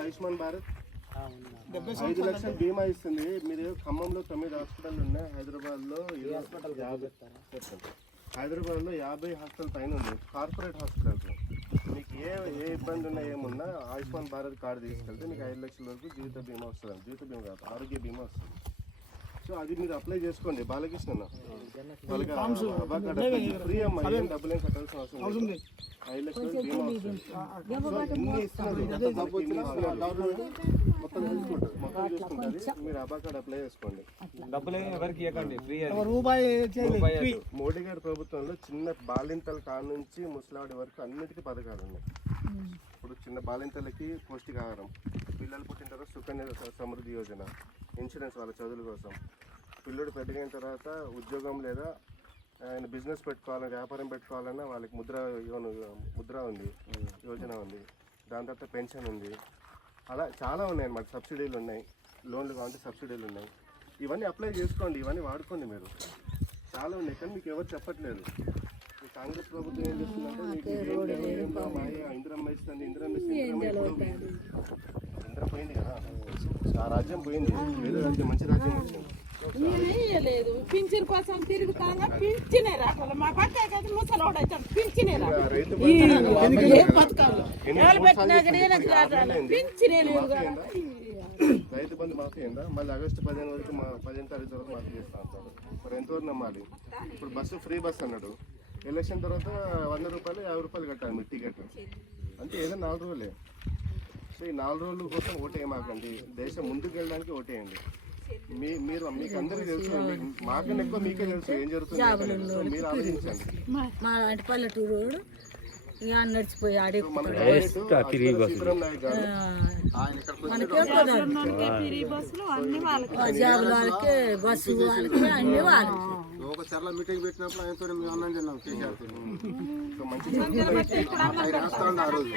ఆయుష్మాన్ భారత్ 5 లక్షల బీమా ఇస్తుంది. మీరు ఖమ్మంలో 9 హాస్పిటల్ ఉన్నాయి, హైదరాబాద్లో 50 హాస్పిటల్ పైన ఉంది. కార్పొరేట్ హాస్పిటల్స్ మీకు ఏ ఇబ్బంది ఉన్నా ఏమున్నా ఆయుష్మాన్ భారత్ కార్డు తీసుకెళ్తే మీకు 5 లక్షల వరకు జీవిత బీమా వస్తుంది. జీవిత బీమా కాదు, ఆరోగ్య బీమా వస్తుంది. సో అది మీరు అప్లై చేసుకోండి. బాలకృష్ణ వాళ్ళకి ఫ్రీ అమ్మా, ఏం డబ్బులు ఏం కట్టాల్సిన అవసరం లేదు. 5 లక్షల బీమా వస్తుంది. మొత్తం చూసుకుంటుంది. మీరు అబా కార్డు అప్లై చేసుకోండి. మోడీ గారి ప్రభుత్వంలో చిన్న బాలింతల కాడ నుంచి ముసలాడి వరకు అన్నిటికీ పథకాలు ఉన్నాయి. ఇప్పుడు చిన్న బాలింతలకి పౌష్టికాహారం, పిల్లలు పుట్టిన తర్వాత సుకన్య సమృద్ధి యోజన, ఇన్సూరెన్స్ వాళ్ళ చదువుల కోసం, పిల్లడు పెద్దగైన తర్వాత ఉద్యోగం లేదా ఆయన బిజినెస్ పెట్టుకోవాలన్నా వ్యాపారం పెట్టుకోవాలన్నా వాళ్ళకి ముద్ర ఉంది, యోజన ఉంది. దాని తర్వాత పెన్షన్ ఉంది. అలా చాలా ఉన్నాయి అన్నమాట. సబ్సిడీలు ఉన్నాయి, లోన్లు కావాలంటే సబ్సిడీలు ఉన్నాయి. ఇవన్నీ అప్లై చేసుకోండి, ఇవన్నీ వాడుకోండి. మీరు చాలా ఉన్నాయి కానీ మీకు ఎవరు చెప్పట్లేదు. ఈ కాంగ్రెస్ ప్రభుత్వం ఏం చేస్తుందంటే మీకు ఇందిరమ్మ ఇస్తుంది, ఇంద్ర పోయింది కదా, ఆ రాజ్యం పోయింది, వేరే రాజ్యం మంచి రాజ్యం వచ్చింది. లేదు పింఛన్ కోసం తిరుగుతాగా పింఛనే రావాలి. మా పక్క ముసలోడు అయితే పింఛనే రావాలి. రైతు బంధు మాఫీ అయిందా? మళ్ళీ ఆగస్టు 15 వరకు 15 తారీఖు వరకు మాఫీ చేస్తా అంటారు. మరి ఎంతవరకు నమ్మాలి? ఇప్పుడు బస్సు ఫ్రీ బస్ అన్నాడు. ఎలక్షన్ తర్వాత 100 రూపాయలు 50 రూపాయలు కట్టాలి మీరు టికెట్. అంటే ఏదో 4 రోజులే. సో ఈ 4 రోజుల కోసం ఓటేయమాకండి. దేశం ముందుకు వెళ్ళడానికి ఓటేయండి. మీకు అందరికీ తెలుసు, మాకన్నా ఎక్కువ మీకే తెలుసు ఏం జరుగుతుంది. మీరు ఆలోచించండి. మా పల్లెటూరు నడిచిపోయి సీతారాం నాయక్ గారు ఒక చర్ల మీటింగ్ పెట్టినప్పుడు ఆయనతో మేము అన్నం తిన్నాం. కేసీఆర్ ఆ రోజు